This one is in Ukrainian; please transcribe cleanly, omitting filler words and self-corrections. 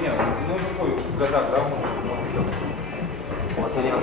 Не, ну такой годах, да, может. У вас они на